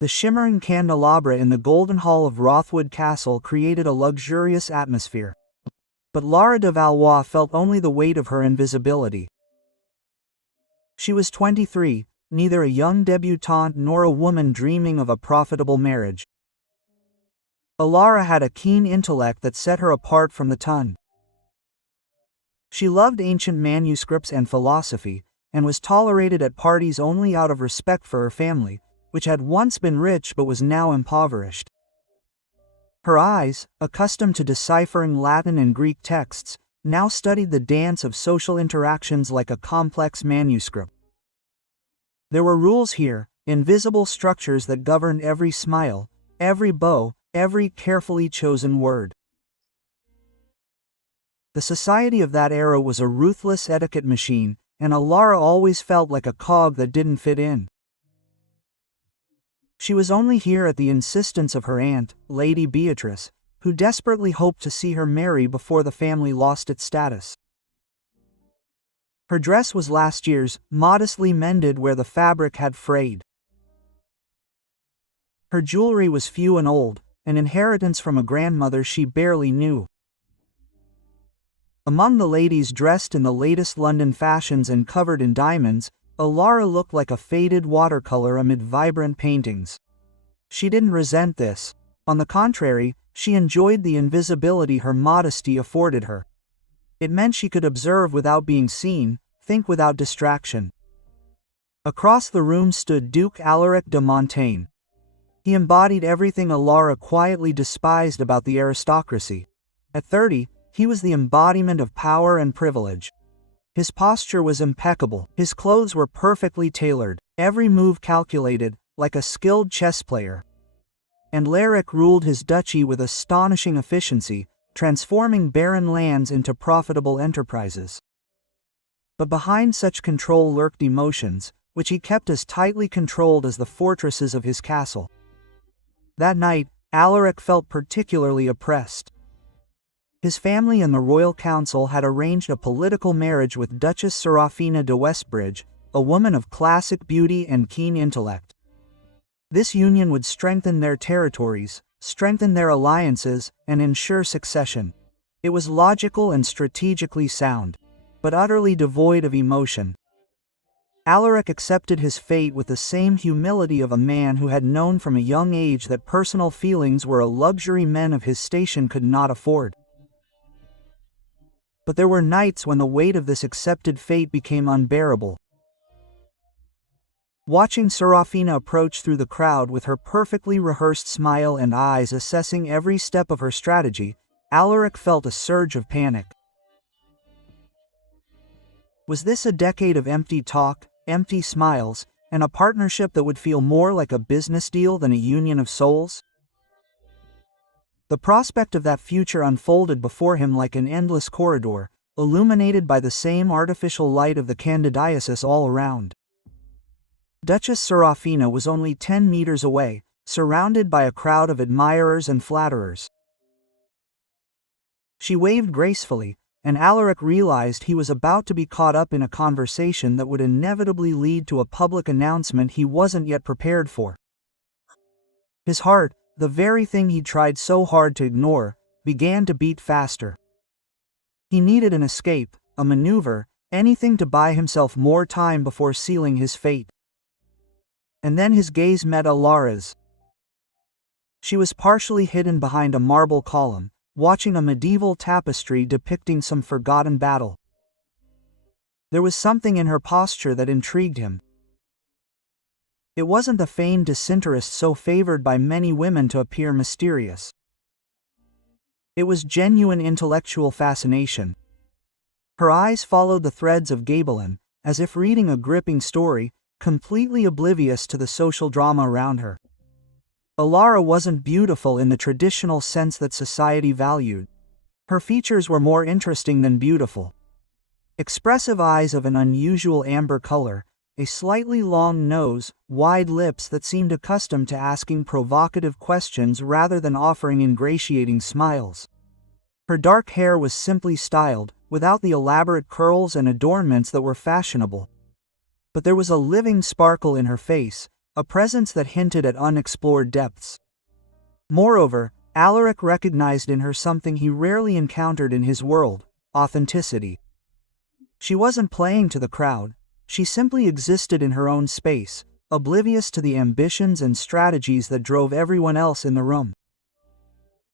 The shimmering candelabra in the golden hall of Rothwood Castle created a luxurious atmosphere. But Lara de Valois felt only the weight of her invisibility. She was 23, neither a young debutante nor a woman dreaming of a profitable marriage. Alara had a keen intellect that set her apart from the ton. She loved ancient manuscripts and philosophy, and was tolerated at parties only out of respect for her family, which had once been rich but was now impoverished. Her eyes, accustomed to deciphering Latin and Greek texts, now studied the dance of social interactions like a complex manuscript. There were rules here, invisible structures that governed every smile, every bow, every carefully chosen word. The society of that era was a ruthless etiquette machine, and Alara always felt like a cog that didn't fit in. She was only here at the insistence of her aunt, Lady Beatrice, who desperately hoped to see her marry before the family lost its status. Her dress was last year's, modestly mended where the fabric had frayed. Her jewelry was few and old, an inheritance from a grandmother she barely knew. Among the ladies dressed in the latest London fashions and covered in diamonds, Alara looked like a faded watercolor amid vibrant paintings. She didn't resent this. On the contrary, she enjoyed the invisibility her modesty afforded her. It meant she could observe without being seen, think without distraction. Across the room stood Duke Alaric de Montaigne. He embodied everything Alara quietly despised about the aristocracy. At 30, he was the embodiment of power and privilege. His posture was impeccable, his clothes were perfectly tailored, every move calculated, like a skilled chess player. And Alaric ruled his duchy with astonishing efficiency, transforming barren lands into profitable enterprises. But behind such control lurked emotions, which he kept as tightly controlled as the fortresses of his castle. That night, Alaric felt particularly oppressed. His family and the royal council had arranged a political marriage with Duchess Serafina de Westbridge, a woman of classic beauty and keen intellect. This union would strengthen their territories, strengthen their alliances, and ensure succession. It was logical and strategically sound, but utterly devoid of emotion. Alaric accepted his fate with the same humility of a man who had known from a young age that personal feelings were a luxury men of his station could not afford. But there were nights when the weight of this accepted fate became unbearable. Watching Serafina approach through the crowd with her perfectly rehearsed smile and eyes assessing every step of her strategy, Alaric felt a surge of panic. Was this a decade of empty talk, empty smiles, and a partnership that would feel more like a business deal than a union of souls? The prospect of that future unfolded before him like an endless corridor, illuminated by the same artificial light of the candidiasis all around. Duchess Serafina was only 10 meters away, surrounded by a crowd of admirers and flatterers. She waved gracefully, and Alaric realized he was about to be caught up in a conversation that would inevitably lead to a public announcement he wasn't yet prepared for. His heart, the very thing he tried so hard to ignore, began to beat faster. He needed an escape, a maneuver, anything to buy himself more time before sealing his fate. And then his gaze met Alara's. She was partially hidden behind a marble column, watching a medieval tapestry depicting some forgotten battle. There was something in her posture that intrigued him. It wasn't the feigned disinterest so favored by many women to appear mysterious. It was genuine intellectual fascination. Her eyes followed the threads of Gabelin, as if reading a gripping story, completely oblivious to the social drama around her. Alara wasn't beautiful in the traditional sense that society valued. Her features were more interesting than beautiful. Expressive eyes of an unusual amber color, a slightly long nose, wide lips that seemed accustomed to asking provocative questions rather than offering ingratiating smiles. Her dark hair was simply styled, without the elaborate curls and adornments that were fashionable. But there was a living sparkle in her face, a presence that hinted at unexplored depths. Moreover, Alaric recognized in her something he rarely encountered in his world: authenticity. She wasn't playing to the crowd, she simply existed in her own space, oblivious to the ambitions and strategies that drove everyone else in the room.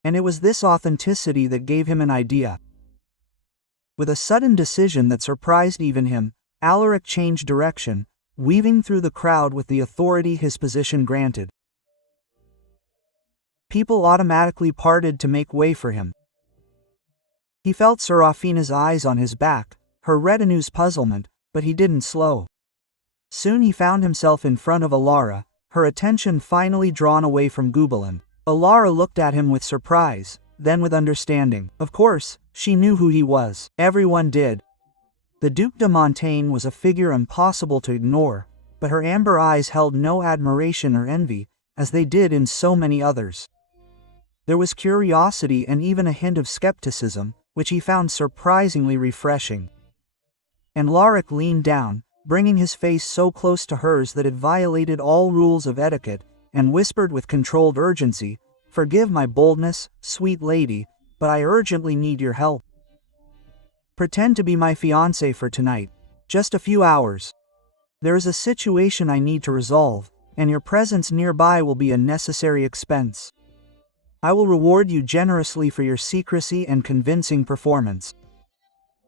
And it was this authenticity that gave him an idea. With a sudden decision that surprised even him, Alaric changed direction, weaving through the crowd with the authority his position granted. People automatically parted to make way for him. He felt Serafina's eyes on his back, her retinue's puzzlement, but he didn't slow. Soon he found himself in front of Alara, her attention finally drawn away from Gubelan. Alara looked at him with surprise, then with understanding. Of course, she knew who he was. Everyone did. The Duc de Montaigne was a figure impossible to ignore, but her amber eyes held no admiration or envy, as they did in so many others. There was curiosity and even a hint of skepticism, which he found surprisingly refreshing. And Alaric leaned down, bringing his face so close to hers that it violated all rules of etiquette, and whispered with controlled urgency, "Forgive my boldness, sweet lady, but I urgently need your help. Pretend to be my fiancé for tonight, just a few hours. There is a situation I need to resolve, and your presence nearby will be a necessary expense. I will reward you generously for your secrecy and convincing performance."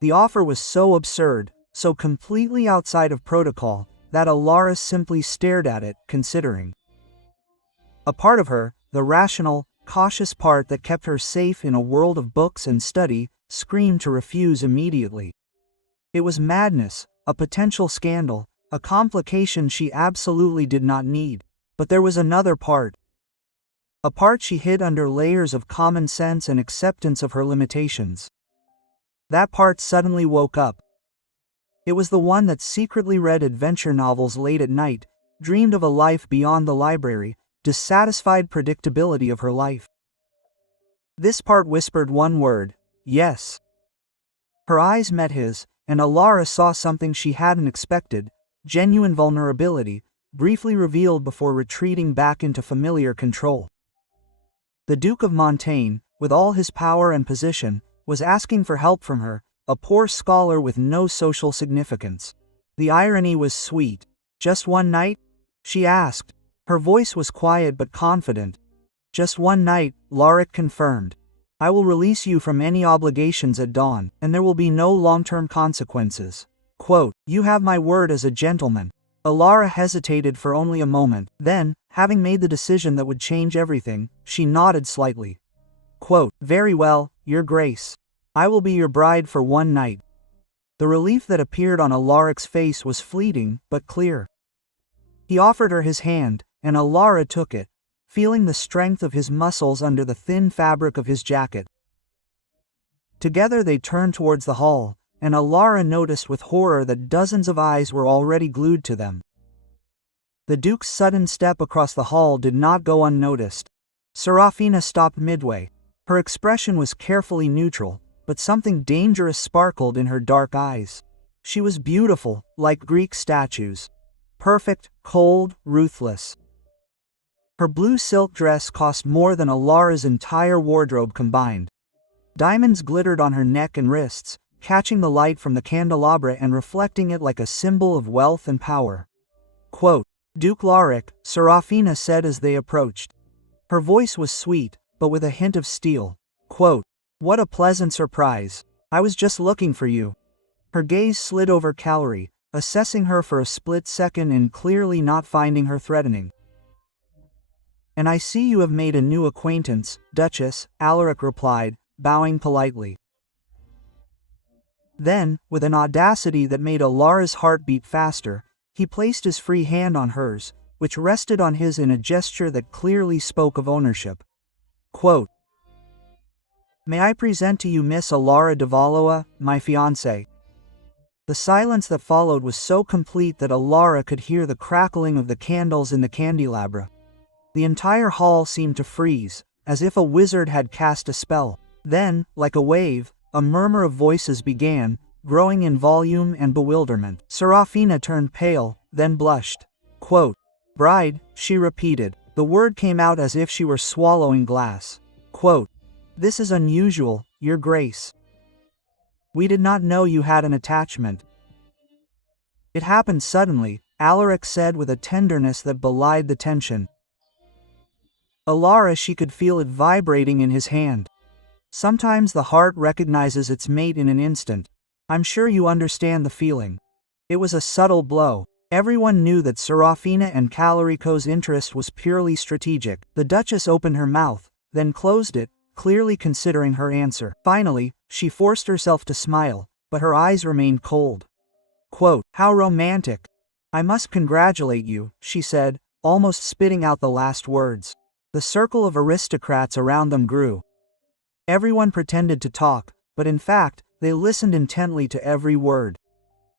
The offer was so absurd, so completely outside of protocol, that Alara simply stared at it, considering. A part of her, the rational, cautious part that kept her safe in a world of books and study, screamed to refuse immediately. It was madness, a potential scandal, a complication she absolutely did not need. But there was another part. A part she hid under layers of common sense and acceptance of her limitations. That part suddenly woke up. It was the one that secretly read adventure novels late at night, dreamed of a life beyond the library, dissatisfied predictability of her life. This part whispered one word: yes. Her eyes met his, and Alara saw something she hadn't expected: genuine vulnerability, briefly revealed before retreating back into familiar control. The Duke of Montaigne, with all his power and position, was asking for help from her, a poor scholar with no social significance. The irony was sweet. "Just one night?" she asked. Her voice was quiet but confident. "Just one night," Alaric confirmed. "I will release you from any obligations at dawn, and there will be no long-term consequences." Quote, "You have my word as a gentleman." Alara hesitated for only a moment, then, having made the decision that would change everything, she nodded slightly. Quote, "Very well, Your Grace. I will be your bride for one night." The relief that appeared on Alaric's face was fleeting, but clear. He offered her his hand, and Alara took it, feeling the strength of his muscles under the thin fabric of his jacket. Together they turned towards the hall, and Alara noticed with horror that dozens of eyes were already glued to them. The Duke's sudden step across the hall did not go unnoticed. Serafina stopped midway. Her expression was carefully neutral, but something dangerous sparkled in her dark eyes. She was beautiful, like Greek statues. Perfect, cold, ruthless. Her blue silk dress cost more than Alara's entire wardrobe combined. Diamonds glittered on her neck and wrists, catching the light from the candelabra and reflecting it like a symbol of wealth and power. Quote, "Duke Alaric," Serafina said as they approached. Her voice was sweet, but with a hint of steel. Quote, "What a pleasant surprise. I was just looking for you." Her gaze slid over Callery, assessing her for a split second and clearly not finding her threatening. "And I see you have made a new acquaintance, Duchess," Alaric replied, bowing politely. Then, with an audacity that made Alara's heart beat faster, he placed his free hand on hers, which rested on his in a gesture that clearly spoke of ownership. Quote, "May I present to you Miss Alara de Valois, my fiancée?" The silence that followed was so complete that Alara could hear the crackling of the candles in the candelabra. The entire hall seemed to freeze, as if a wizard had cast a spell. Then, like a wave, a murmur of voices began, growing in volume and bewilderment. Serafina turned pale, then blushed. Quote, Bride, she repeated. The word came out as if she were swallowing glass. Quote, "This is unusual, Your Grace. We did not know you had an attachment." It happened suddenly, Alaric said with a tenderness that belied the tension. Alara, she could feel it vibrating in his hand. Sometimes the heart recognizes its mate in an instant. I'm sure you understand the feeling. It was a subtle blow. Everyone knew that Serafina and Calarico's interest was purely strategic. The Duchess opened her mouth, then closed it, clearly considering her answer. Finally, she forced herself to smile, but her eyes remained cold. Quote, "How romantic. I must congratulate you," she said, almost spitting out the last words. The circle of aristocrats around them grew. Everyone pretended to talk, but in fact, they listened intently to every word.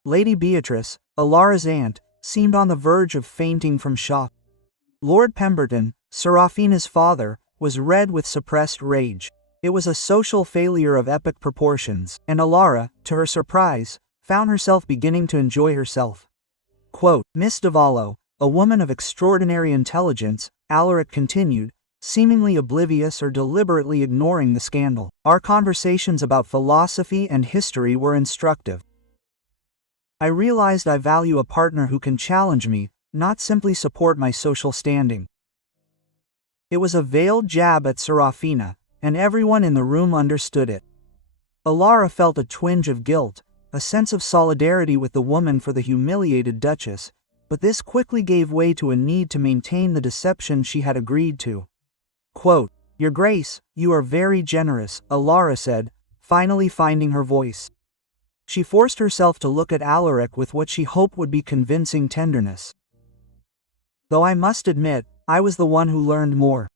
Lady Beatrice, Alara's aunt, seemed on the verge of fainting from shock. Lord Pemberton, Serafina's father, was red with suppressed rage. It was a social failure of epic proportions, and Alara, to her surprise, found herself beginning to enjoy herself. Quote, "Miss Davallo, a woman of extraordinary intelligence," Alaric continued, seemingly oblivious or deliberately ignoring the scandal. "Our conversations about philosophy and history were instructive. I realized I value a partner who can challenge me, not simply support my social standing." It was a veiled jab at Serafina, and everyone in the room understood it. Alara felt a twinge of guilt, a sense of solidarity with the woman for the humiliated Duchess, but this quickly gave way to a need to maintain the deception she had agreed to. Quote, "Your Grace, you are very generous," Alara said, finally finding her voice. She forced herself to look at Alaric with what she hoped would be convincing tenderness. "Though I must admit, I was the one who learned more.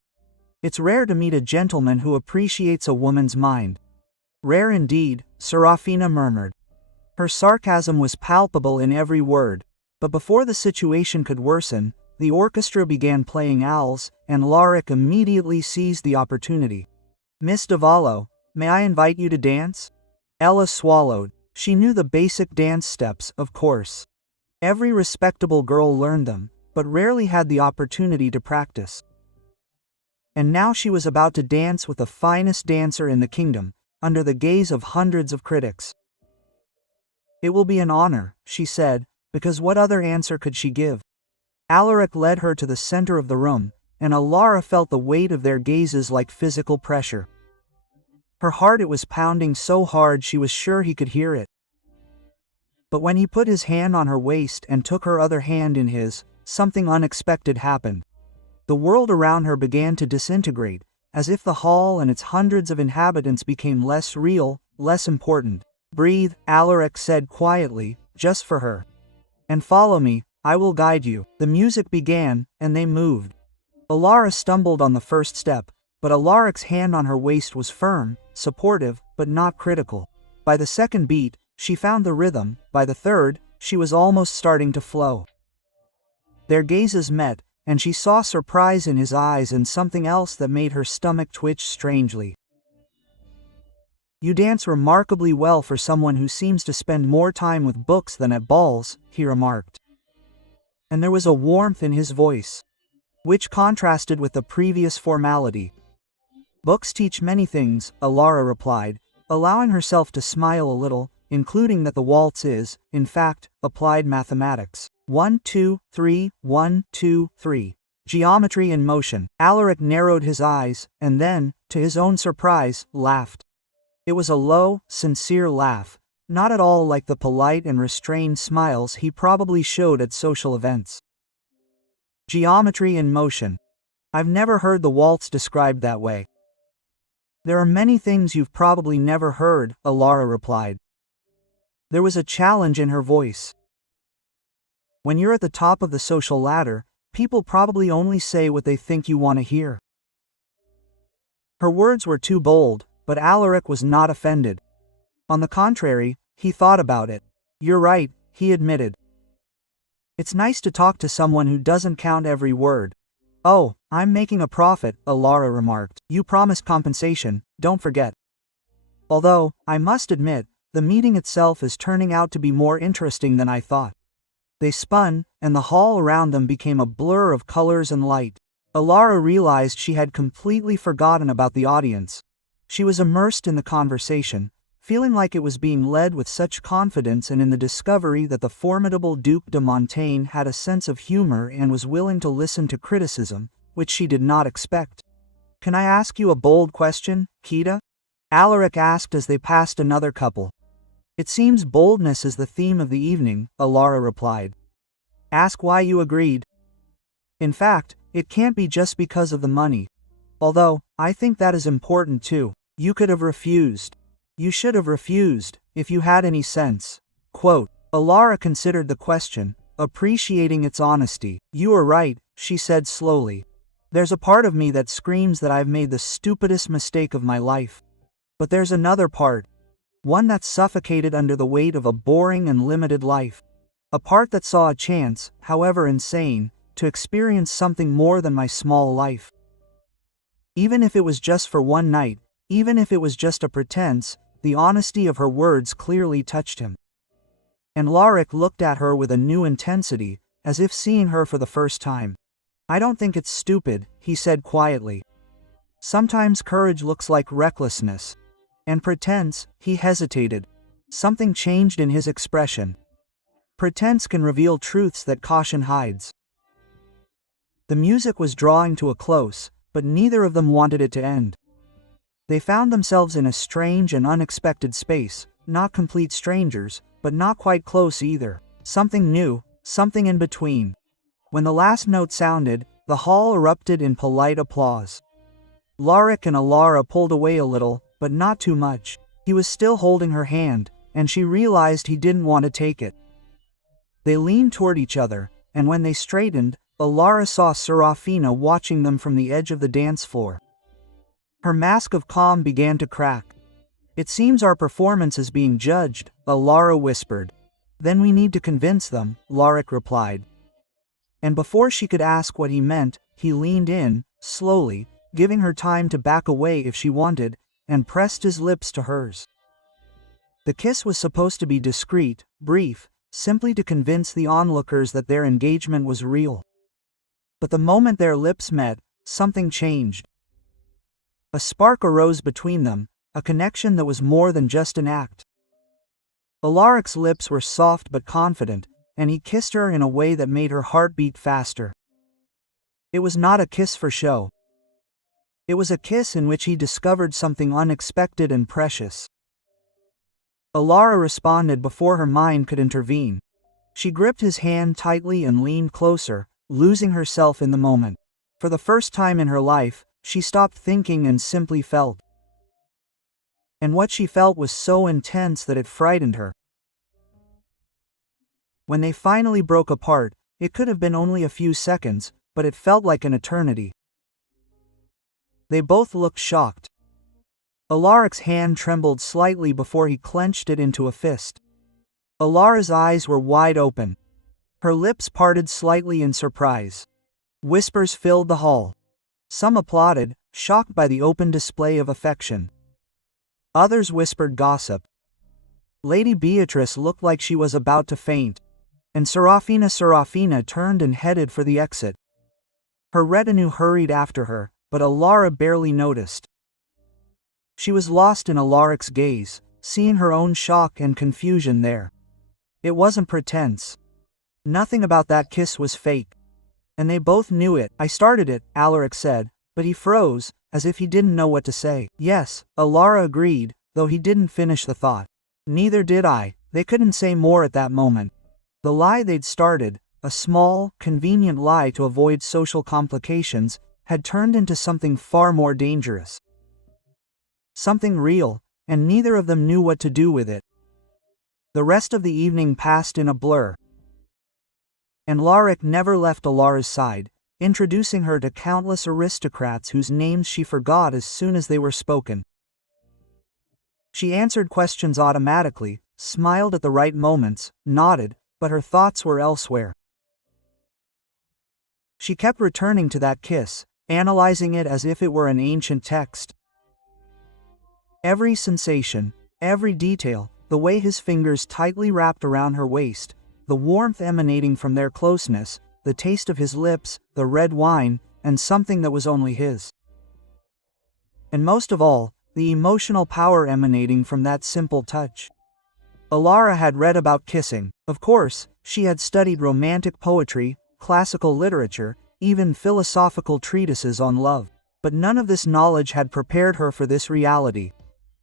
It's rare to meet a gentleman who appreciates a woman's mind." "Rare indeed," Serafina murmured. Her sarcasm was palpable in every word, but before the situation could worsen, the orchestra began playing owls, and Alaric immediately seized the opportunity. "Miss Davallo, may I invite you to dance?" Ella swallowed. She knew the basic dance steps, of course. Every respectable girl learned them, but rarely had the opportunity to practice. And now she was about to dance with the finest dancer in the kingdom, under the gaze of hundreds of critics. "It will be an honor," she said, because what other answer could she give? Alaric led her to the center of the room, and Alara felt the weight of their gazes like physical pressure. Her heart, it was pounding so hard she was sure he could hear it. But when he put his hand on her waist and took her other hand in his, something unexpected happened. The world around her began to disintegrate, as if the hall and its hundreds of inhabitants became less real, less important. "Breathe," Alaric said quietly, just for her. "And follow me, I will guide you." The music began, and they moved. Alara stumbled on the first step, but Alaric's hand on her waist was firm, supportive, but not critical. By the second beat, she found the rhythm. By the third, she was almost starting to flow. Their gazes met, and she saw surprise in his eyes and something else that made her stomach twitch strangely. "You dance remarkably well for someone who seems to spend more time with books than at balls," he remarked. And there was a warmth in his voice, which contrasted with the previous formality. "Books teach many things," Alara replied, allowing herself to smile a little, including that the waltz is, in fact, applied mathematics. 1, 2, 3, 1, 2, 3. Geometry in motion. Alaric narrowed his eyes, and then, to his own surprise, laughed. It was a low, sincere laugh, not at all like the polite and restrained smiles he probably showed at social events. "Geometry in motion. I've never heard the waltz described that way." "There are many things you've probably never heard," Alara replied. There was a challenge in her voice. "When you're at the top of the social ladder, people probably only say what they think you want to hear." Her words were too bold, but Alaric was not offended. On the contrary, he thought about it. "You're right," he admitted. "It's nice to talk to someone who doesn't count every word." "Oh, I'm making a profit," Alara remarked. "You promised compensation, don't forget." "Although, I must admit, the meeting itself is turning out to be more interesting than I thought." They spun, and the hall around them became a blur of colors and light. Alara realized she had completely forgotten about the audience. She was immersed in the conversation, feeling like it was being led with such confidence, and in the discovery that the formidable Duc de Montaigne had a sense of humor and was willing to listen to criticism, which she did not expect. "Can I ask you a bold question, Kita?" Alaric asked as they passed another couple. "It seems boldness is the theme of the evening," Alara replied. "Ask why you agreed." "In fact, it can't be just because of the money. Although, I think that is important too. You could have refused. You should have refused, if you had any sense." Quote. Alara considered the question, appreciating its honesty. "You are right," she said slowly. "There's a part of me that screams that I've made the stupidest mistake of my life. But there's another part. One that's suffocated under the weight of a boring and limited life. A part that saw a chance, however insane, to experience something more than my small life. Even if it was just for one night, even if it was just a pretense." The honesty of her words clearly touched him. And Alaric looked at her with a new intensity, as if seeing her for the first time. "I don't think it's stupid," he said quietly. "Sometimes courage looks like recklessness. And pretense," he hesitated. Something changed in his expression. "Pretense can reveal truths that caution hides." The music was drawing to a close, but neither of them wanted it to end. They found themselves in a strange and unexpected space, not complete strangers, but not quite close either. Something new, something in between. When the last note sounded, the hall erupted in polite applause. Alaric and Alara pulled away a little, but not too much. He was still holding her hand, and she realized he didn't want to take it. They leaned toward each other, and when they straightened, Alara saw Serafina watching them from the edge of the dance floor. Her mask of calm began to crack. "It seems our performance is being judged," Alara whispered. "Then we need to convince them," Alaric replied. And before she could ask what he meant, he leaned in, slowly, giving her time to back away if she wanted, and pressed his lips to hers. The kiss was supposed to be discreet, brief, simply to convince the onlookers that their engagement was real. But the moment their lips met, something changed. A spark arose between them, a connection that was more than just an act. Alaric's lips were soft but confident, and he kissed her in a way that made her heart beat faster. It was not a kiss for show. It was a kiss in which he discovered something unexpected and precious. Alara responded before her mind could intervene. She gripped his hand tightly and leaned closer, losing herself in the moment. For the first time in her life, she stopped thinking and simply felt. And what she felt was so intense that it frightened her. When they finally broke apart, it could have been only a few seconds, but it felt like an eternity. They both looked shocked. Alaric's hand trembled slightly before he clenched it into a fist. Alara's eyes were wide open. Her lips parted slightly in surprise. Whispers filled the hall. Some applauded, shocked by the open display of affection. Others whispered gossip. Lady Beatrice looked like she was about to faint, and Serafina turned and headed for the exit. Her retinue hurried after her, but Alara barely noticed. She was lost in Alaric's gaze, seeing her own shock and confusion there. It wasn't pretense. Nothing about that kiss was fake. And they both knew it. "I started it," Alaric said, but he froze, as if he didn't know what to say. "Yes," Alara agreed, though he didn't finish the thought. "Neither did I." They couldn't say more at that moment. The lie they'd started, a small, convenient lie to avoid social complications, had turned into something far more dangerous. Something real, and neither of them knew what to do with it. The rest of the evening passed in a blur. And Alaric never left Alara's side, introducing her to countless aristocrats whose names she forgot as soon as they were spoken. She answered questions automatically, smiled at the right moments, nodded, but her thoughts were elsewhere. She kept returning to that kiss, analyzing it as if it were an ancient text. Every sensation, every detail, the way his fingers tightly wrapped around her waist, the warmth emanating from their closeness, the taste of his lips, the red wine, and something that was only his. And most of all, the emotional power emanating from that simple touch. Alara had read about kissing. Of course, she had studied romantic poetry, classical literature, even philosophical treatises on love. But none of this knowledge had prepared her for this reality.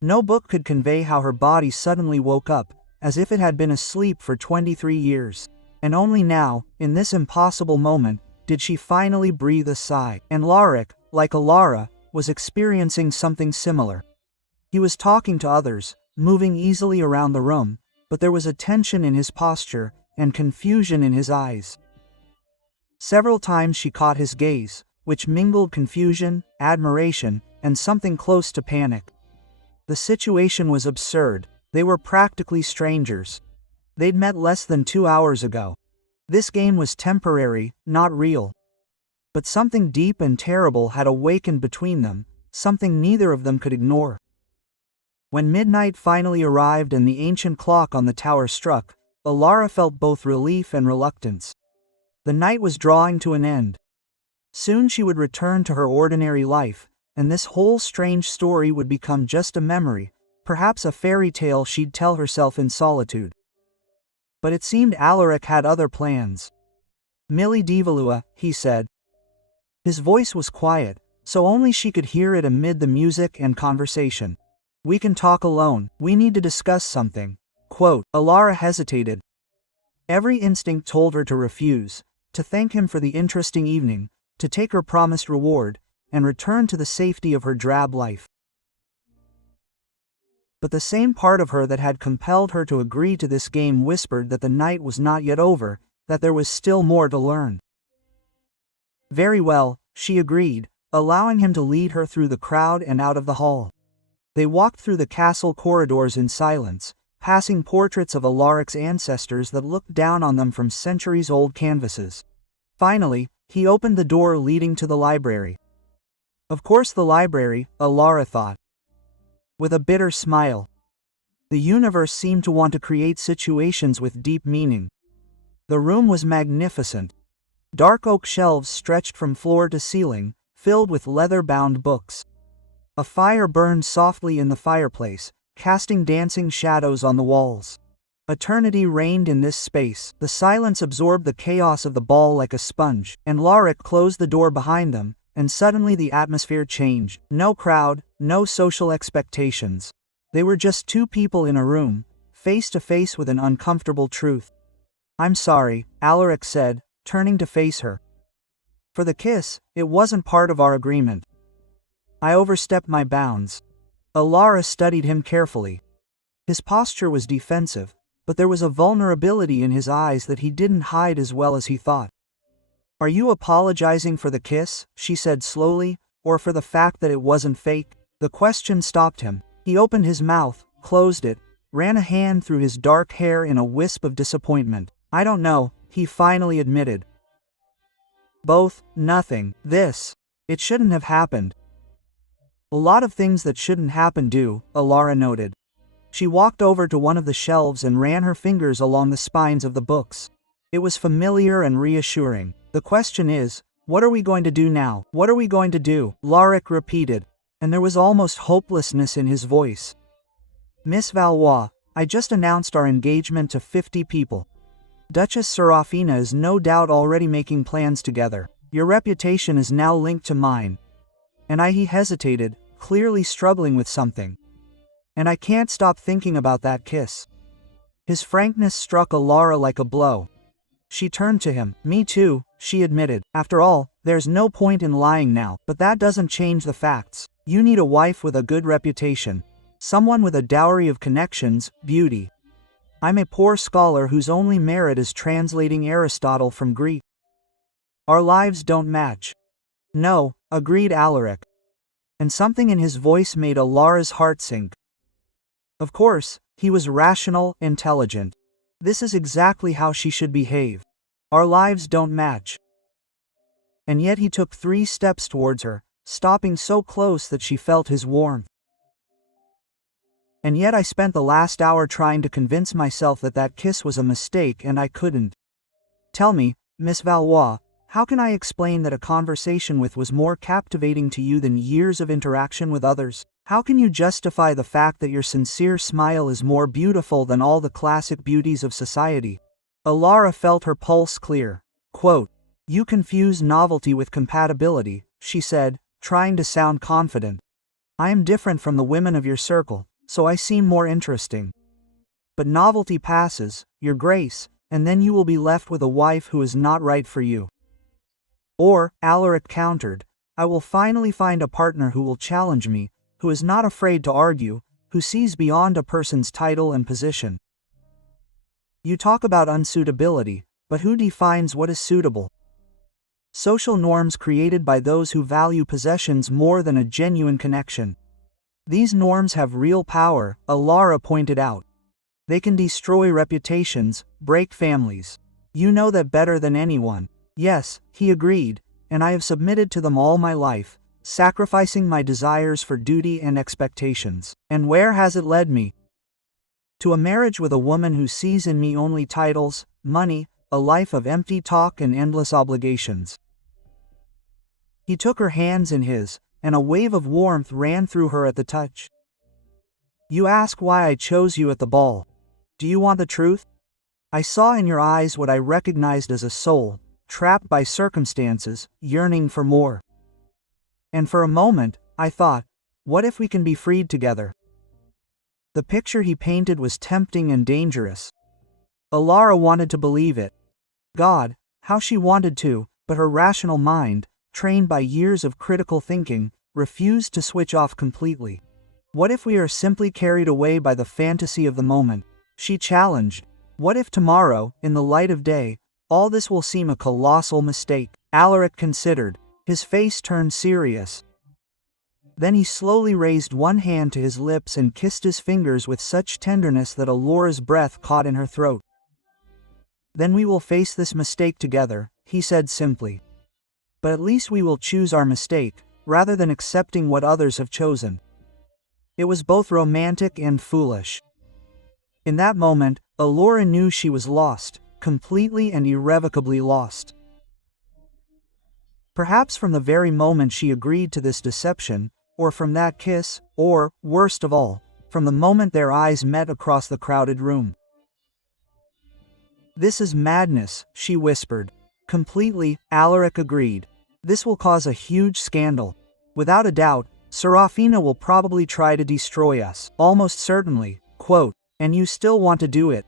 No book could convey how her body suddenly woke up, as if it had been asleep for 23 years. And only now, in this impossible moment, did she finally breathe a sigh. And Larik, like Alara, was experiencing something similar. He was talking to others, moving easily around the room, but there was a tension in his posture, and confusion in his eyes. Several times she caught his gaze, which mingled confusion, admiration, and something close to panic. The situation was absurd. They were practically strangers. They'd met less than 2 hours ago. This game was temporary, not real. But something deep and terrible had awakened between them, something neither of them could ignore. When midnight finally arrived and the ancient clock on the tower struck, Alara felt both relief and reluctance. The night was drawing to an end. Soon she would return to her ordinary life, and this whole strange story would become just a memory, perhaps a fairy tale she'd tell herself in solitude. But it seemed Alaric had other plans. "Millie Divalua," he said. His voice was quiet, so only she could hear it amid the music and conversation. "We can talk alone, we need to discuss something." Quote, Alara hesitated. Every instinct told her to refuse, to thank him for the interesting evening, to take her promised reward, and return to the safety of her drab life. But the same part of her that had compelled her to agree to this game whispered that the night was not yet over, that there was still more to learn. Very well, she agreed, allowing him to lead her through the crowd and out of the hall. They walked through the castle corridors in silence, passing portraits of Alaric's ancestors that looked down on them from centuries-old canvases. Finally, he opened the door leading to the library. Of course the library, Alara thought, with a bitter smile. The universe seemed to want to create situations with deep meaning. The room was magnificent. Dark oak shelves stretched from floor to ceiling, filled with leather-bound books. A fire burned softly in the fireplace, casting dancing shadows on the walls. Eternity reigned in this space. The silence absorbed the chaos of the ball like a sponge, and Larik closed the door behind them, and suddenly the atmosphere changed. No crowd, no social expectations. They were just two people in a room, face to face with an uncomfortable truth. "I'm sorry," Alaric said, turning to face her. "For the kiss, it wasn't part of our agreement. I overstepped my bounds." Alara studied him carefully. His posture was defensive, but there was a vulnerability in his eyes that he didn't hide as well as he thought. "Are you apologizing for the kiss," she said slowly, "or for the fact that it wasn't fake?" The question stopped him. He opened his mouth, closed it, ran a hand through his dark hair in a wisp of disappointment. "I don't know," he finally admitted. "Both, nothing. It shouldn't have happened." "A lot of things that shouldn't happen do," Alara noted. She walked over to one of the shelves and ran her fingers along the spines of the books. It was familiar and reassuring. "The question is, what are we going to do now? What are we going to do?" Larik repeated, and there was almost hopelessness in his voice. "Miss Valois, I just announced our engagement to 50 people. Duchess Serafina is no doubt already making plans together. Your reputation is now linked to mine." And he hesitated, clearly struggling with something. "And I can't stop thinking about that kiss." His frankness struck Alara like a blow. She turned to him. "Me too," she admitted. "After all, there's no point in lying now, but that doesn't change the facts. You need a wife with a good reputation. Someone with a dowry of connections, beauty. I'm a poor scholar whose only merit is translating Aristotle from Greek. Our lives don't match." "No," agreed Alaric. And something in his voice made Alara's heart sink. Of course, he was rational, intelligent. This is exactly how she should behave. Our lives don't match. And yet he took 3 steps towards her, stopping so close that she felt his warmth. And yet I spent the last hour trying to convince myself that that kiss was a mistake and I couldn't. Tell me, Miss Valois, how can I explain that a conversation with was more captivating to you than years of interaction with others? How can you justify the fact that your sincere smile is more beautiful than all the classic beauties of society? Alara felt her pulse clear. Quote, "You confuse novelty with compatibility," she said, trying to sound confident. "I am different from the women of your circle, so I seem more interesting. But novelty passes, your grace, and then you will be left with a wife who is not right for you." Or, Alaric countered, "I will finally find a partner who will challenge me, who is not afraid to argue, who sees beyond a person's title and position." You talk about unsuitability, but who defines what is suitable? Social norms created by those who value possessions more than a genuine connection. These norms have real power, Alara pointed out. They can destroy reputations, break families. You know that better than anyone. Yes, he agreed, and I have submitted to them all my life, sacrificing my desires for duty and expectations. And where has it led me? To a marriage with a woman who sees in me only titles, money, a life of empty talk and endless obligations. He took her hands in his, and a wave of warmth ran through her at the touch. "You ask why I chose you at the ball. Do you want the truth? I saw in your eyes what I recognized as a soul, trapped by circumstances, yearning for more. And for a moment, I thought, what if we can be freed together?" The picture he painted was tempting and dangerous. Alara wanted to believe it. God, how she wanted to, but her rational mind, trained by years of critical thinking, refused to switch off completely. What if we are simply carried away by the fantasy of the moment? She challenged. What if tomorrow, in the light of day, all this will seem a colossal mistake? Alaric considered. His face turned serious. Then he slowly raised one hand to his lips and kissed his fingers with such tenderness that Alora's breath caught in her throat. "Then we will face this mistake together," he said simply. "But at least we will choose our mistake, rather than accepting what others have chosen." It was both romantic and foolish. In that moment, Alora knew she was lost, completely and irrevocably lost. Perhaps from the very moment she agreed to this deception, or from that kiss, or, worst of all, from the moment their eyes met across the crowded room. "This is madness," she whispered. "Completely," Alaric agreed. "This will cause a huge scandal. Without a doubt, Serafina will probably try to destroy us. Almost certainly." Quote, "And you still want to do it?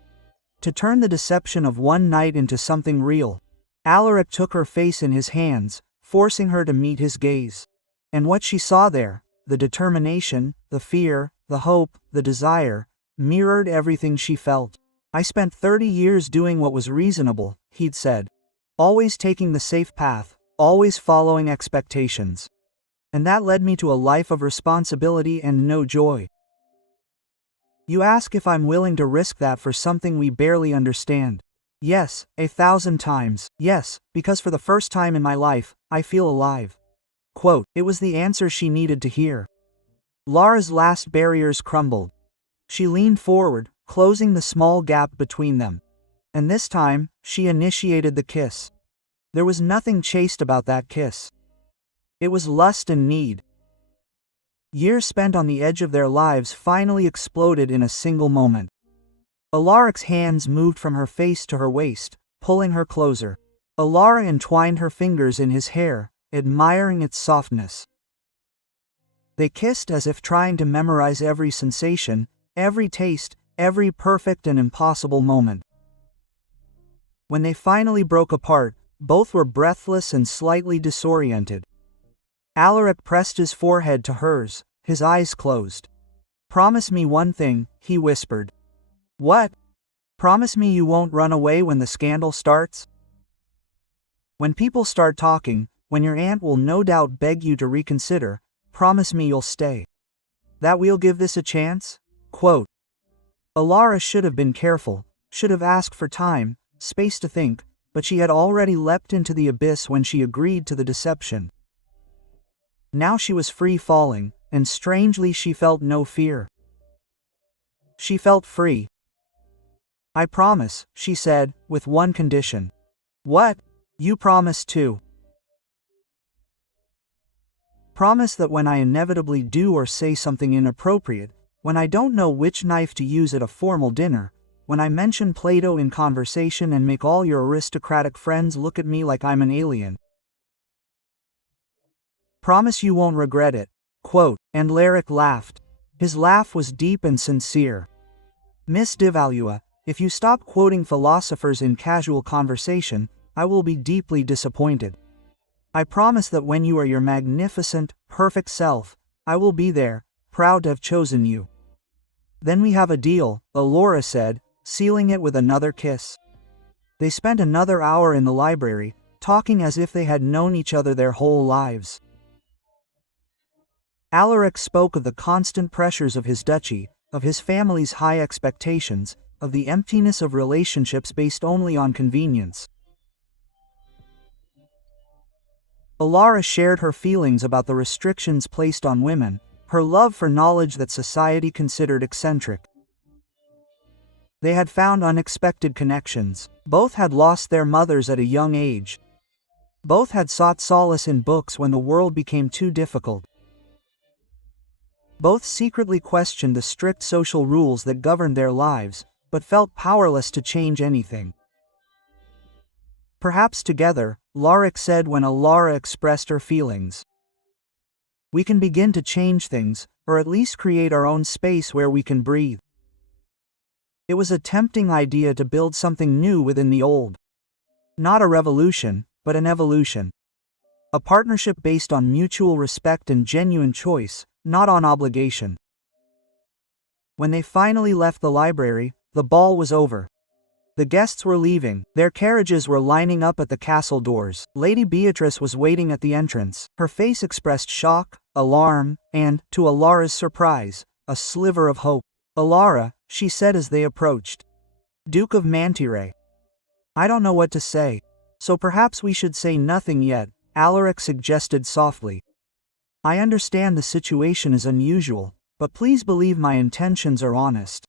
To turn the deception of one night into something real?" Alaric took her face in his hands, forcing her to meet his gaze. And what she saw there, the determination, the fear, the hope, the desire, mirrored everything she felt. "I spent 30 years doing what was reasonable," he'd said. "Always taking the safe path, always following expectations. And that led me to a life of responsibility and no joy. You ask if I'm willing to risk that for something we barely understand. Yes, 1,000 times, yes, because for the first time in my life, I feel alive." Quote, it was the answer she needed to hear. Lara's last barriers crumbled. She leaned forward, closing the small gap between them. And this time, she initiated the kiss. There was nothing chaste about that kiss. It was lust and need. Years spent on the edge of their lives finally exploded in a single moment. Alaric's hands moved from her face to her waist, pulling her closer. Alara entwined her fingers in his hair, admiring its softness. They kissed as if trying to memorize every sensation, every taste, every perfect and impossible moment. When they finally broke apart, both were breathless and slightly disoriented. Alaric pressed his forehead to hers, his eyes closed. "Promise me one thing," he whispered. "What? Promise me you won't run away when the scandal starts? When people start talking, when your aunt will no doubt beg you to reconsider, promise me you'll stay. That we'll give this a chance?" Quote. Alara should have been careful, should have asked for time, space to think, but she had already leapt into the abyss when she agreed to the deception. Now she was free falling, and strangely she felt no fear. She felt free. "I promise," she said, "with one condition." "What?" "You promise too. Promise that when I inevitably do or say something inappropriate, when I don't know which knife to use at a formal dinner, when I mention Plato in conversation and make all your aristocratic friends look at me like I'm an alien. Promise you won't regret it." Quote, and Lyric laughed. His laugh was deep and sincere. "Miss Devalua, if you stop quoting philosophers in casual conversation, I will be deeply disappointed. I promise that when you are your magnificent, perfect self, I will be there, proud to have chosen you." "Then we have a deal," Alora said, sealing it with another kiss. They spent another hour in the library, talking as if they had known each other their whole lives. Alaric spoke of the constant pressures of his duchy, of his family's high expectations, of the emptiness of relationships based only on convenience. Alara shared her feelings about the restrictions placed on women, her love for knowledge that society considered eccentric. They had found unexpected connections. Both had lost their mothers at a young age. Both had sought solace in books when the world became too difficult. Both secretly questioned the strict social rules that governed their lives, but felt powerless to change anything. "Perhaps together," Lorik said when Alara expressed her feelings, "we can begin to change things, or at least create our own space where we can breathe." It was a tempting idea to build something new within the old. Not a revolution, but an evolution. A partnership based on mutual respect and genuine choice, not on obligation. When they finally left the library, the ball was over. The guests were leaving. Their carriages were lining up at the castle doors. Lady Beatrice was waiting at the entrance. Her face expressed shock, alarm, and, to Alara's surprise, a sliver of hope. "Alara," she said as they approached. "Duke of Mantire." "I don't know what to say. So perhaps we should say nothing yet," Alaric suggested softly. "I understand the situation is unusual, but please believe my intentions are honest.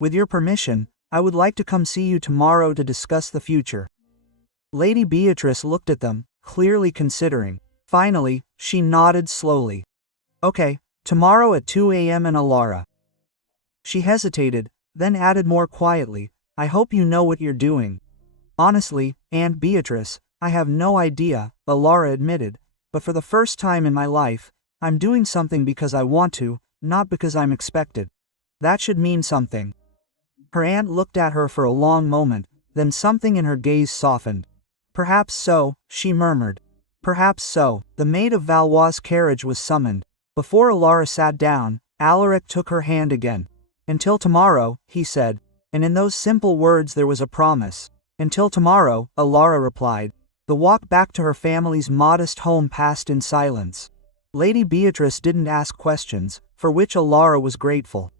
With your permission, I would like to come see you tomorrow to discuss the future." Lady Beatrice looked at them, clearly considering. Finally, she nodded slowly. "Okay, tomorrow at 2 a.m. in Alara." She hesitated, then added more quietly, "I hope you know what you're doing." "Honestly, Aunt Beatrice, I have no idea," Alara admitted, "but for the first time in my life, I'm doing something because I want to, not because I'm expected. That should mean something." Her aunt looked at her for a long moment, then something in her gaze softened. "Perhaps so," she murmured. "Perhaps so." The maid of Valois' carriage was summoned. Before Alara sat down, Alaric took her hand again. "Until tomorrow," he said, and in those simple words there was a promise. "Until tomorrow," Alara replied. The walk back to her family's modest home passed in silence. Lady Beatrice didn't ask questions, for which Alara was grateful.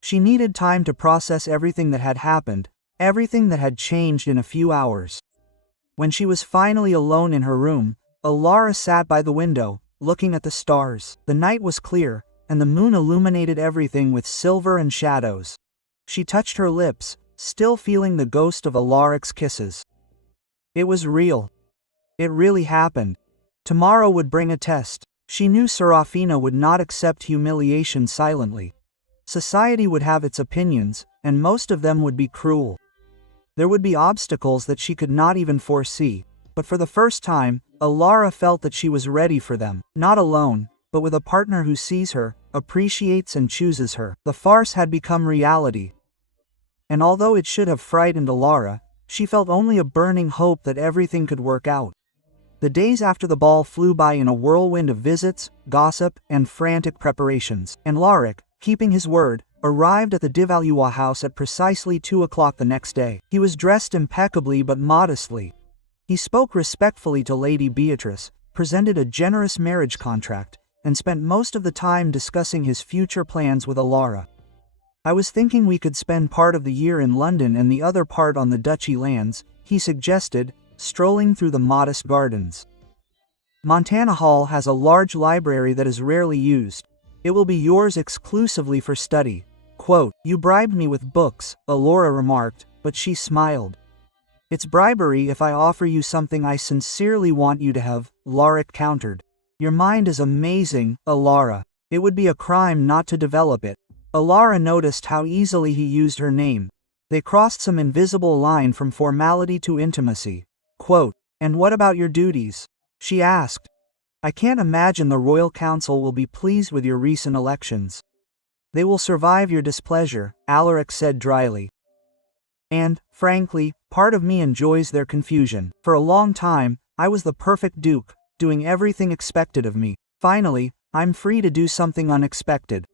She needed time to process everything that had happened, everything that had changed in a few hours. When she was finally alone in her room, Alara sat by the window, looking at the stars. The night was clear, and the moon illuminated everything with silver and shadows. She touched her lips, still feeling the ghost of Alaric's kisses. It was real. It really happened. Tomorrow would bring a test. She knew Serafina would not accept humiliation silently. Society would have its opinions, and most of them would be cruel. There would be obstacles that she could not even foresee, but for the first time, Alara felt that she was ready for them, not alone, but with a partner who sees her, appreciates and chooses her. The farce had become reality. And although it should have frightened Alara, she felt only a burning hope that everything could work out. The days after the ball flew by in a whirlwind of visits, gossip, and frantic preparations, and Alaric, keeping his word, arrived at the Devalua house at precisely 2 o'clock the next day. He was dressed impeccably but modestly. He spoke respectfully to Lady Beatrice, presented a generous marriage contract, and spent most of the time discussing his future plans with Alara. "I was thinking we could spend part of the year in London and the other part on the duchy lands," he suggested, strolling through the modest gardens. "Montana Hall has a large library that is rarely used. It will be yours exclusively for study." Quote, "You bribed me with books," Alora remarked, but she smiled. "It's bribery if I offer you something I sincerely want you to have," Alaric countered. "Your mind is amazing, Alara. It would be a crime not to develop it." Alara noticed how easily he used her name. They crossed some invisible line from formality to intimacy. Quote, "And what about your duties?" she asked. "I can't imagine the Royal Council will be pleased with your recent elections." "They will survive your displeasure," Alaric said dryly. "And, frankly, part of me enjoys their confusion. For a long time, I was the perfect duke, doing everything expected of me. Finally, I'm free to do something unexpected."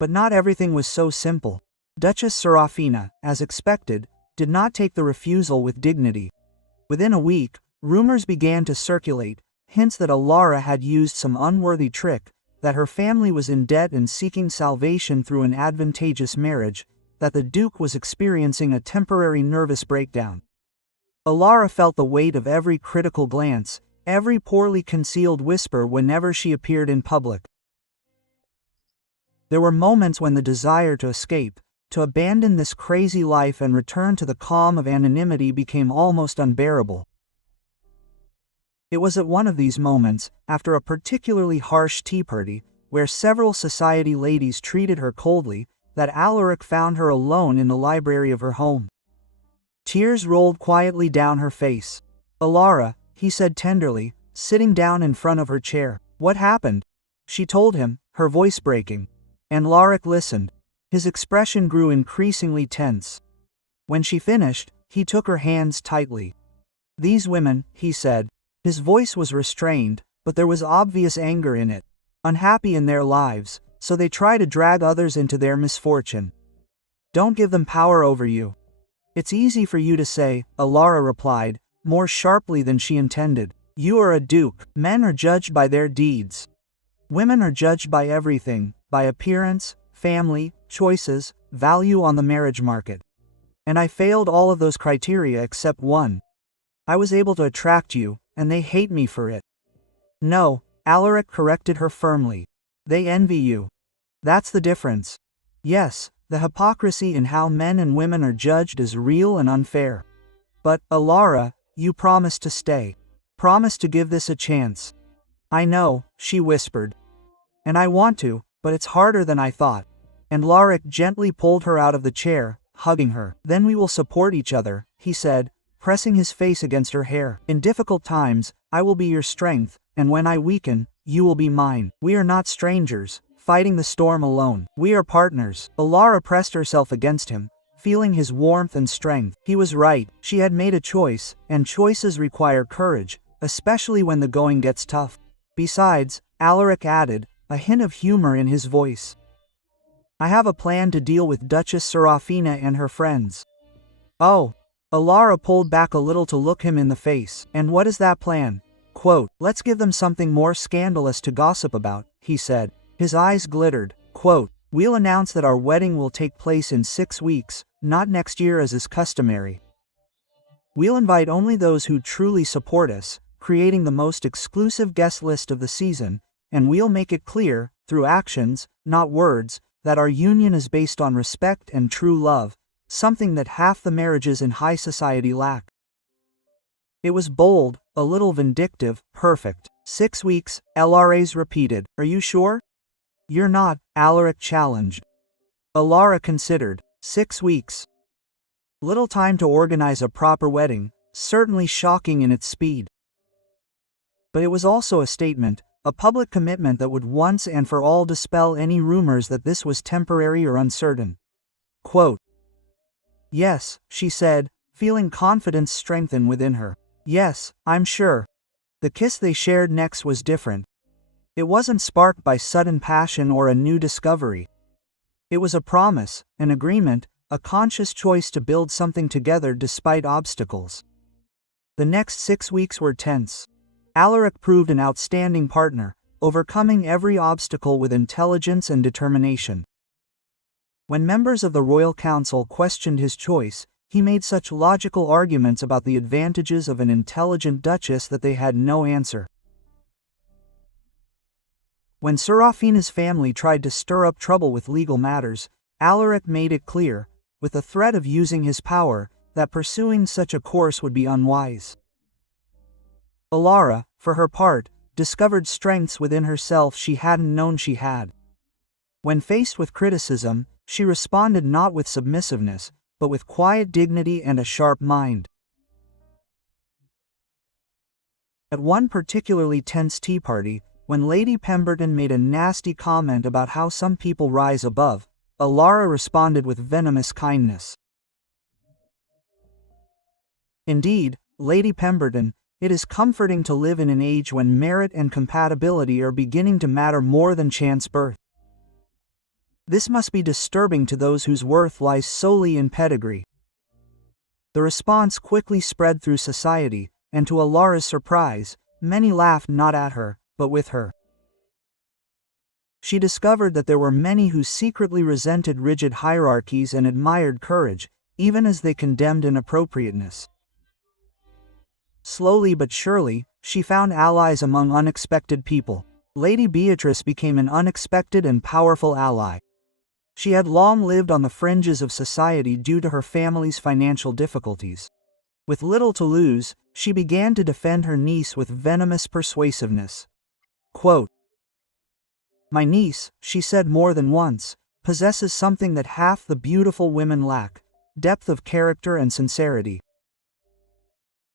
But not everything was so simple. Duchess Serafina, as expected, did not take the refusal with dignity. Within a week, rumors began to circulate, hints that Alara had used some unworthy trick, that her family was in debt and seeking salvation through an advantageous marriage, that the Duke was experiencing a temporary nervous breakdown. Alara felt the weight of every critical glance, every poorly concealed whisper whenever she appeared in public. There were moments when the desire to escape, to abandon this crazy life and return to the calm of anonymity became almost unbearable. It was at one of these moments, after a particularly harsh tea party, where several society ladies treated her coldly, that Alaric found her alone in the library of her home. Tears rolled quietly down her face. "Alara," he said tenderly, sitting down in front of her chair. "What happened?" She told him, her voice breaking. And Alaric listened. His expression grew increasingly tense. When she finished, he took her hands tightly. "These women," he said. His voice was restrained, but there was obvious anger in it. "Unhappy in their lives, so they try to drag others into their misfortune. Don't give them power over you." "It's easy for you to say," Alara replied, more sharply than she intended. "You are a duke. Men are judged by their deeds. Women are judged by everything, by appearance, family, choices, value on the marriage market. And I failed all of those criteria except one. I was able to attract you, and they hate me for it." "No," Alaric corrected her firmly. "They envy you. That's the difference. Yes, the hypocrisy in how men and women are judged is real and unfair. But, Alara, you promised to stay. Promised to give this a chance." "I know," she whispered. "And I want to, but it's harder than I thought." And Alaric gently pulled her out of the chair, hugging her. "Then we will support each other," he said, pressing his face against her hair. "In difficult times, I will be your strength, and when I weaken, you will be mine. We are not strangers, fighting the storm alone. We are partners." Alara pressed herself against him, feeling his warmth and strength. He was right. She had made a choice, and choices require courage, especially when the going gets tough. Besides, Alaric added, a hint of humor in his voice, "I have a plan to deal with Duchess Serafina and her friends." "Oh." Alara pulled back a little to look him in the face. "And what is that plan?" Quote, "Let's give them something more scandalous to gossip about," he said. His eyes glittered. Quote, "We'll announce that our wedding will take place in 6 weeks, not next year as is customary. We'll invite only those who truly support us, creating the most exclusive guest list of the season, and we'll make it clear, through actions, not words, that our union is based on respect and true love, something that half the marriages in high society lack." It was bold, a little vindictive, perfect. 6 weeks, LRAs repeated. "Are you sure?" "You're not," Alaric challenged. Alara considered. 6 weeks. Little time to organize a proper wedding, certainly shocking in its speed. But it was also a statement, a public commitment that would once and for all dispel any rumors that this was temporary or uncertain. Quote, "Yes," she said, feeling confidence strengthen within her. "Yes, I'm sure." The kiss they shared next was different. It wasn't sparked by sudden passion or a new discovery. It was a promise, an agreement, a conscious choice to build something together despite obstacles. The next 6 weeks were tense. Alaric proved an outstanding partner, overcoming every obstacle with intelligence and determination. When members of the Royal Council questioned his choice, he made such logical arguments about the advantages of an intelligent duchess that they had no answer. When Serafina's family tried to stir up trouble with legal matters, Alaric made it clear, with the threat of using his power, that pursuing such a course would be unwise. Alara, for her part, discovered strengths within herself she hadn't known she had. When faced with criticism, she responded not with submissiveness, but with quiet dignity and a sharp mind. At one particularly tense tea party, when Lady Pemberton made a nasty comment about how some people rise above, Alara responded with venomous kindness. Indeed, Lady Pemberton, it is comforting to live in an age when merit and compatibility are beginning to matter more than chance birth. This must be disturbing to those whose worth lies solely in pedigree. The response quickly spread through society, and to Alara's surprise, many laughed not at her, but with her. She discovered that there were many who secretly resented rigid hierarchies and admired courage, even as they condemned inappropriateness. Slowly but surely, she found allies among unexpected people. Lady Beatrice became an unexpected and powerful ally. She had long lived on the fringes of society due to her family's financial difficulties. With little to lose, she began to defend her niece with venomous persuasiveness. Quote, "My niece," she said more than once, "possesses something that half the beautiful women lack: depth of character and sincerity.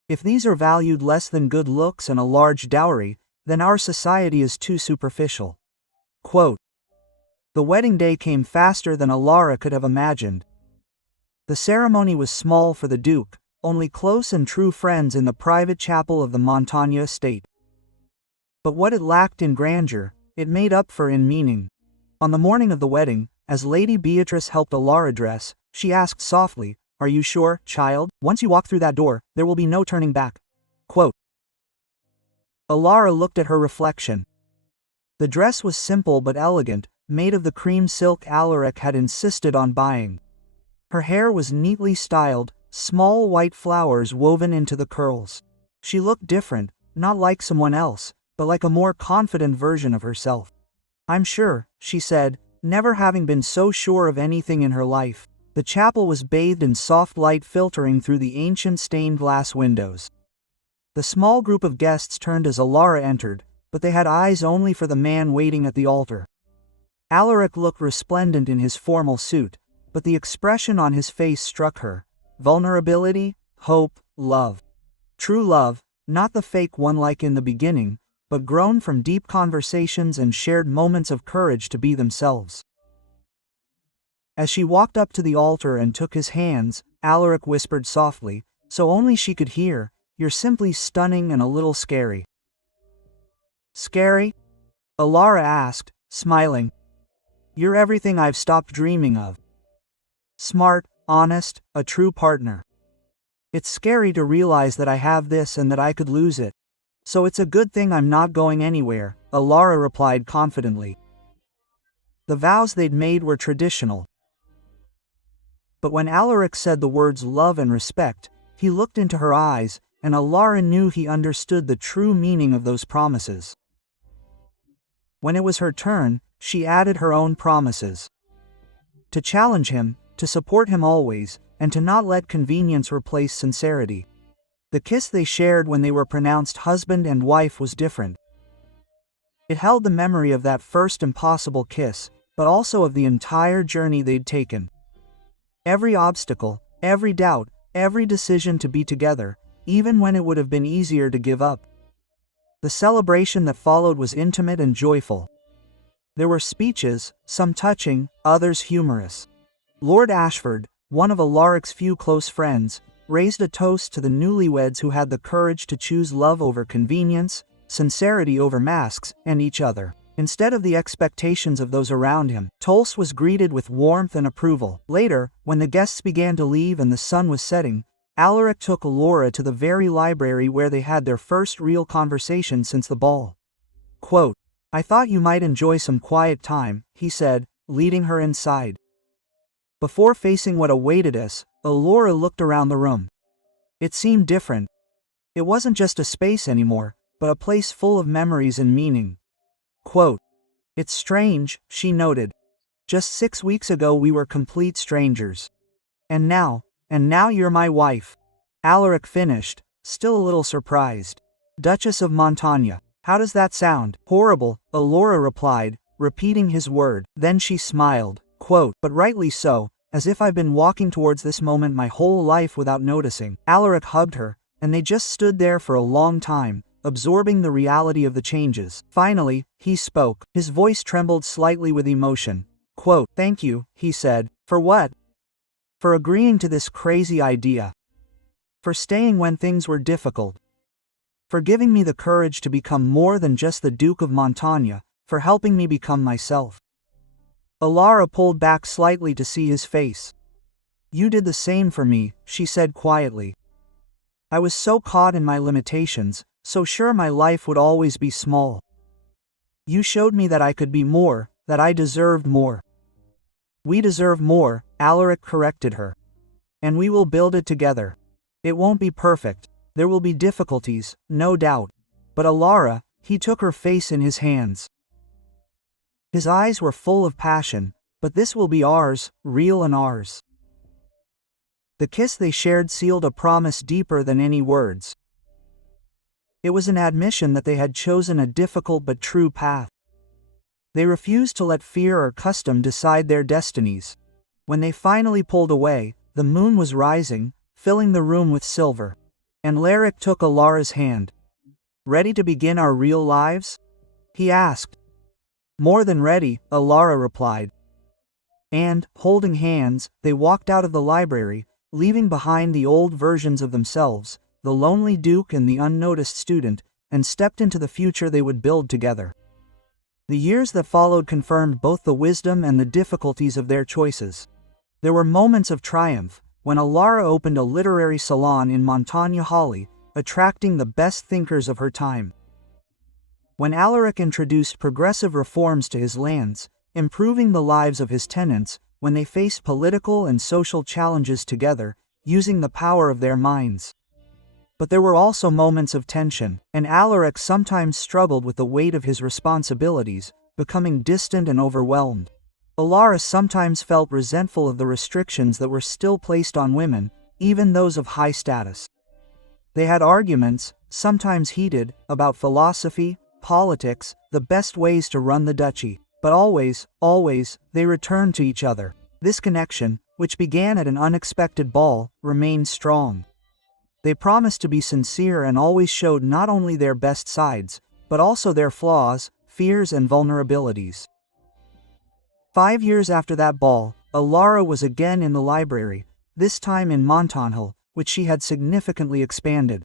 If these are valued less than good looks and a large dowry, then our society is too superficial." Quote, The wedding day came faster than Alara could have imagined. The ceremony was small for the Duke, only close and true friends in the private chapel of the Montagna estate. But what it lacked in grandeur, it made up for in meaning. On the morning of the wedding, as Lady Beatrice helped Alara dress, she asked softly, "Are you sure, child? Once you walk through that door, there will be no turning back." Quote. Alara looked at her reflection. The dress was simple but elegant, made of the cream silk Alaric had insisted on buying. Her hair was neatly styled, small white flowers woven into the curls. She looked different, not like someone else, but like a more confident version of herself. "I'm sure," she said, never having been so sure of anything in her life. The chapel was bathed in soft light filtering through the ancient stained glass windows. The small group of guests turned as Alara entered, but they had eyes only for the man waiting at the altar. Alaric looked resplendent in his formal suit, but the expression on his face struck her: vulnerability, hope, love. True love, not the fake one like in the beginning, but grown from deep conversations and shared moments of courage to be themselves. As she walked up to the altar and took his hands, Alaric whispered softly, so only she could hear, "You're simply stunning and a little scary." "Scary?" Alara asked, smiling. "You're everything I've stopped dreaming of. Smart, honest, a true partner. It's scary to realize that I have this and that I could lose it. So it's a good thing I'm not going anywhere," Alara replied confidently. The vows they'd made were traditional. But when Alaric said the words love and respect, he looked into her eyes, and Alara knew he understood the true meaning of those promises. When it was her turn, she added her own promises. To challenge him, to support him always, and to not let convenience replace sincerity. The kiss they shared when they were pronounced husband and wife was different. It held the memory of that first impossible kiss, but also of the entire journey they'd taken. Every obstacle, every doubt, every decision to be together, even when it would have been easier to give up. The celebration that followed was intimate and joyful. There were speeches, some touching, others humorous. Lord Ashford, one of Alaric's few close friends, raised a toast to the newlyweds who had the courage to choose love over convenience, sincerity over masks, and each other, instead of the expectations of those around him. Toast was greeted with warmth and approval. Later, when the guests began to leave and the sun was setting, Alaric took Alara to the very library where they had their first real conversation since the ball. Quote, "I thought you might enjoy some quiet time," he said, leading her inside. Before facing what awaited us, Alara looked around the room. It seemed different. It wasn't just a space anymore, but a place full of memories and meaning. Quote, "It's strange," she noted. Just 6 weeks ago we were complete strangers. And now you're my wife. Alaric finished, still a little surprised. Duchess of Montaigne. How does that sound? Horrible, Alora replied, repeating his word. Then she smiled, quote, but rightly so, as if I've been walking towards this moment my whole life without noticing. Alaric hugged her, and they just stood there for a long time, absorbing the reality of the changes. Finally, he spoke. His voice trembled slightly with emotion. Quote, thank you, he said. For what? For agreeing to this crazy idea. For staying when things were difficult. For giving me the courage to become more than just the Duke of Montaigne, for helping me become myself. Alara pulled back slightly to see his face. You did the same for me, she said quietly. I was so caught in my limitations, so sure my life would always be small. You showed me that I could be more, that I deserved more. We deserve more, Alaric corrected her. And we will build it together. It won't be perfect, there will be difficulties, no doubt. But Alara, he took her face in his hands. His eyes were full of passion, but this will be ours, real and ours. The kiss they shared sealed a promise deeper than any words. It was an admission that they had chosen a difficult but true path. They refused to let fear or custom decide their destinies. When they finally pulled away, the moon was rising, filling the room with silver. And Alaric took Alara's hand. Ready to begin our real lives? He asked. More than ready, Alara replied. And, holding hands, they walked out of the library, leaving behind the old versions of themselves, the lonely duke and the unnoticed student, and stepped into the future they would build together. The years that followed confirmed both the wisdom and the difficulties of their choices. There were moments of triumph, when Alara opened a literary salon in Montaigne Hall, attracting the best thinkers of her time. When Alaric introduced progressive reforms to his lands, improving the lives of his tenants, when they faced political and social challenges together, using the power of their minds. But there were also moments of tension, and Alaric sometimes struggled with the weight of his responsibilities, becoming distant and overwhelmed. Alara sometimes felt resentful of the restrictions that were still placed on women, even those of high status. They had arguments, sometimes heated, about philosophy, politics, the best ways to run the duchy, but always, they returned to each other. This connection, which began at an unexpected ball, remained strong. They promised to be sincere and always showed not only their best sides, but also their flaws, fears and vulnerabilities. 5 years after that ball, Alara was again in the library, this time in Montaigne, which she had significantly expanded.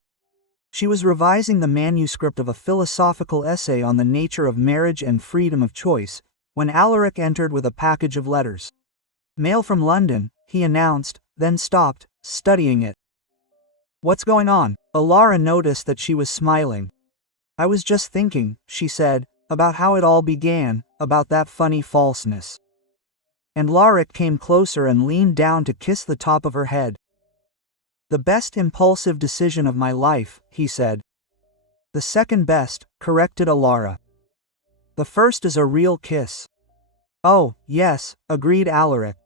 She was revising the manuscript of a philosophical essay on the nature of marriage and freedom of choice, when Alaric entered with a package of letters. Mail from London, he announced, then stopped, studying it. What's going on? Alara noticed that she was smiling. I was just thinking, she said, about how it all began, about that funny falseness. And Alaric came closer and leaned down to kiss the top of her head. The best impulsive decision of my life, he said. The second best, corrected Alara. The first is a real kiss. Oh, yes, agreed Alaric.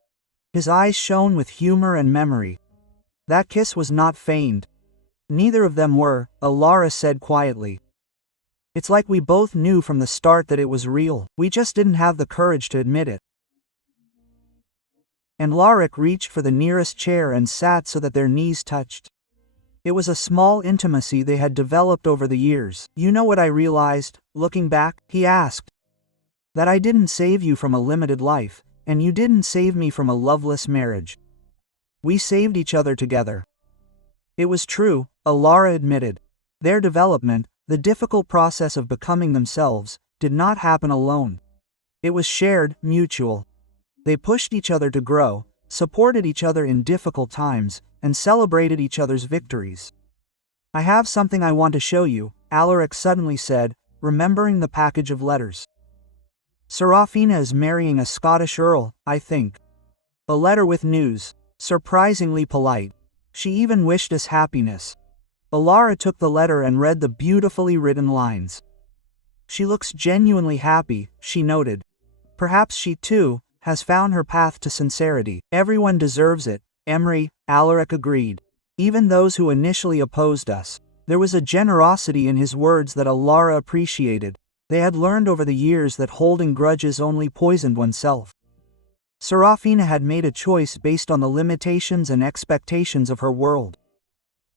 His eyes shone with humor and memory. That kiss was not feigned. Neither of them were, Alara said quietly. It's like we both knew from the start that it was real, we just didn't have the courage to admit it. And Alaric reached for the nearest chair and sat so that their knees touched. It was a small intimacy they had developed over the years. You know what I realized, looking back? He asked. That I didn't save you from a limited life, and you didn't save me from a loveless marriage. We saved each other together. It was true, Alara admitted. Their development, the difficult process of becoming themselves, did not happen alone. It was shared, mutual. They pushed each other to grow, supported each other in difficult times, and celebrated each other's victories. I have something I want to show you, Alaric suddenly said, remembering the package of letters. Serafina is marrying a Scottish earl, I think. A letter with news, surprisingly polite. She even wished us happiness. Alara took the letter and read the beautifully written lines. She looks genuinely happy, she noted. Perhaps she too has found her path to sincerity. Everyone deserves it, Alaric agreed. Even those who initially opposed us. There was a generosity in his words that Alara appreciated. They had learned over the years that holding grudges only poisoned oneself. Serafina had made a choice based on the limitations and expectations of her world.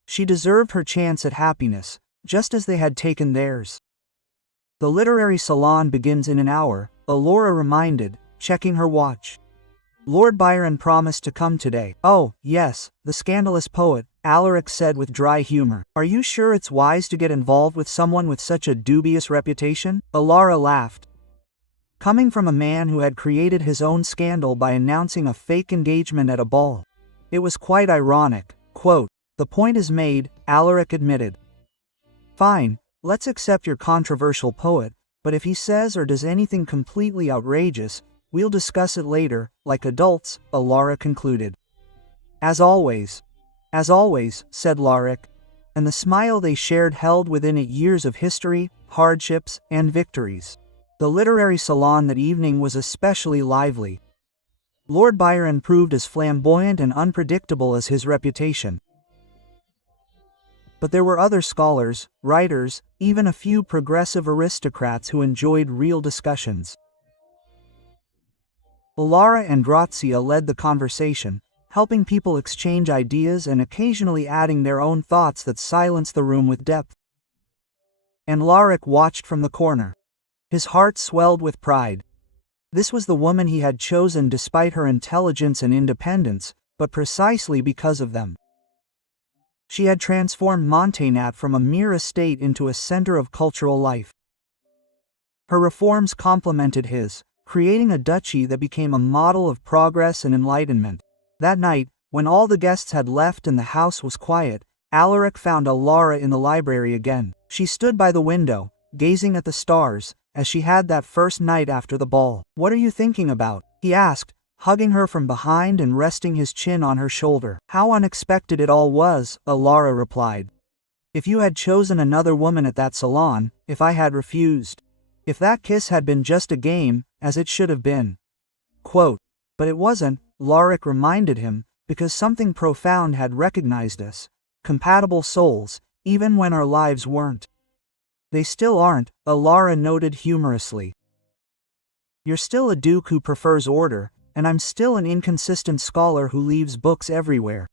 She deserved her chance at happiness, just as they had taken theirs. The literary salon begins in an hour, Alora reminded, checking her watch. Lord Byron promised to come today. Oh, yes, the scandalous poet, Alaric said with dry humor. Are you sure it's wise to get involved with someone with such a dubious reputation? Alara laughed. Coming from a man who had created his own scandal by announcing a fake engagement at a ball. It was quite ironic. Quote, the point is made, Alaric admitted. Fine, let's accept your controversial poet, but if he says or does anything completely outrageous, we'll discuss it later, like adults, Alara concluded. As always, said Alaric, and the smile they shared held within it years of history, hardships, and victories. The literary salon that evening was especially lively. Lord Byron proved as flamboyant and unpredictable as his reputation. But there were other scholars, writers, even a few progressive aristocrats who enjoyed real discussions. Alara and Grazia led the conversation, helping people exchange ideas and occasionally adding their own thoughts that silenced the room with depth. And Alaric watched from the corner. His heart swelled with pride. This was the woman he had chosen despite her intelligence and independence, but precisely because of them. She had transformed Montagnat from a mere estate into a center of cultural life. Her reforms complemented his, creating a duchy that became a model of progress and enlightenment. That night, when all the guests had left and the house was quiet, Alaric found Alara in the library again. She stood by the window, gazing at the stars, as she had that first night after the ball. What are you thinking about? He asked, hugging her from behind and resting his chin on her shoulder. How unexpected it all was, Alara replied. If you had chosen another woman at that salon, if I had refused. If that kiss had been just a game, as it should have been. Quote, but it wasn't, Alaric reminded him, because something profound had recognized us. Compatible souls, even when our lives weren't. They still aren't, Alara noted humorously. You're still a duke who prefers order, and I'm still an inconsistent scholar who leaves books everywhere.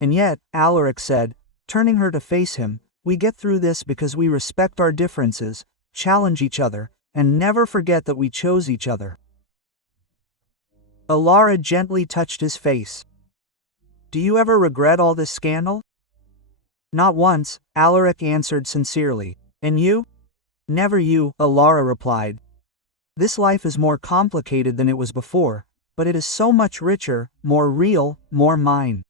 And yet, Alaric said, turning her to face him, we get through this because we respect our differences, challenge each other, and never forget that we chose each other. Alara gently touched his face. Do you ever regret all this scandal? Not once, Alaric answered sincerely. And you? Never you, Alara replied. This life is more complicated than it was before, but it is so much richer, more real, more mine.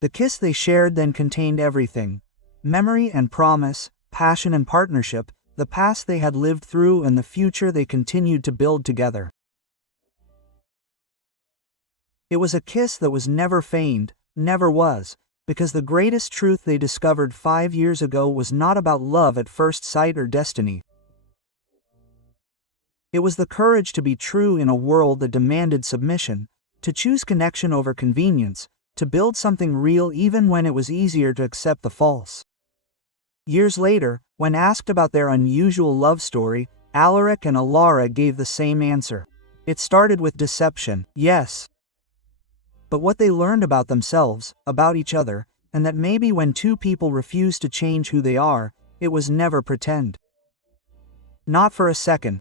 The kiss they shared then contained everything. Memory and promise, passion and partnership, the past they had lived through and the future they continued to build together. It was a kiss that was never feigned, never was, because the greatest truth they discovered 5 years ago was not about love at first sight or destiny. It was the courage to be true in a world that demanded submission, to choose connection over convenience, to build something real even when it was easier to accept the false. Years later, when asked about their unusual love story, Alaric and Alara gave the same answer. It started with deception, yes. But what they learned about themselves, about each other, and that maybe when two people refuse to change who they are, it was never pretend. Not for a second.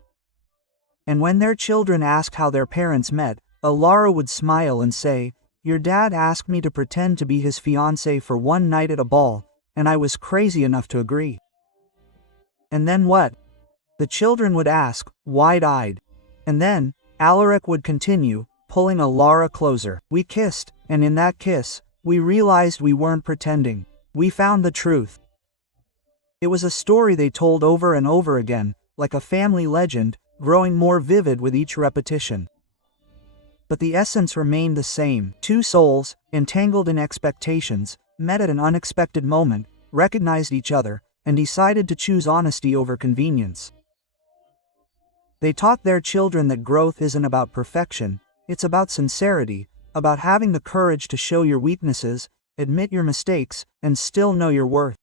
And when their children asked how their parents met, Alara would smile and say, your dad asked me to pretend to be his fiancé for one night at a ball, and I was crazy enough to agree. And then what? The children would ask, wide-eyed. And then, Alaric would continue, pulling Alara closer. We kissed, and in that kiss, we realized we weren't pretending. We found the truth. It was a story they told over and over again, like a family legend, growing more vivid with each repetition. But the essence remained the same. Two souls, entangled in expectations, met at an unexpected moment, recognized each other, and decided to choose honesty over convenience. They taught their children that growth isn't about perfection, it's about sincerity, about having the courage to show your weaknesses, admit your mistakes, and still know your worth.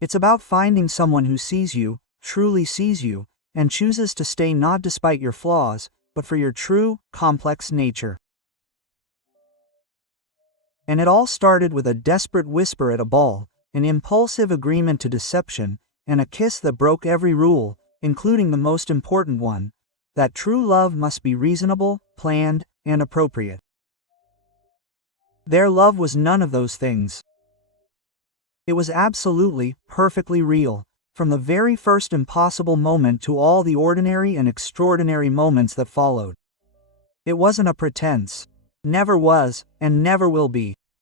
It's about finding someone who sees you, truly sees you, and chooses to stay not despite your flaws, but for your true, complex nature. And it all started with a desperate whisper at a ball, an impulsive agreement to deception, and a kiss that broke every rule, including the most important one, that true love must be reasonable, planned, and appropriate. Their love was none of those things. It was absolutely, perfectly real, from the very first impossible moment to all the ordinary and extraordinary moments that followed. It wasn't a pretense. Never was, and never will be.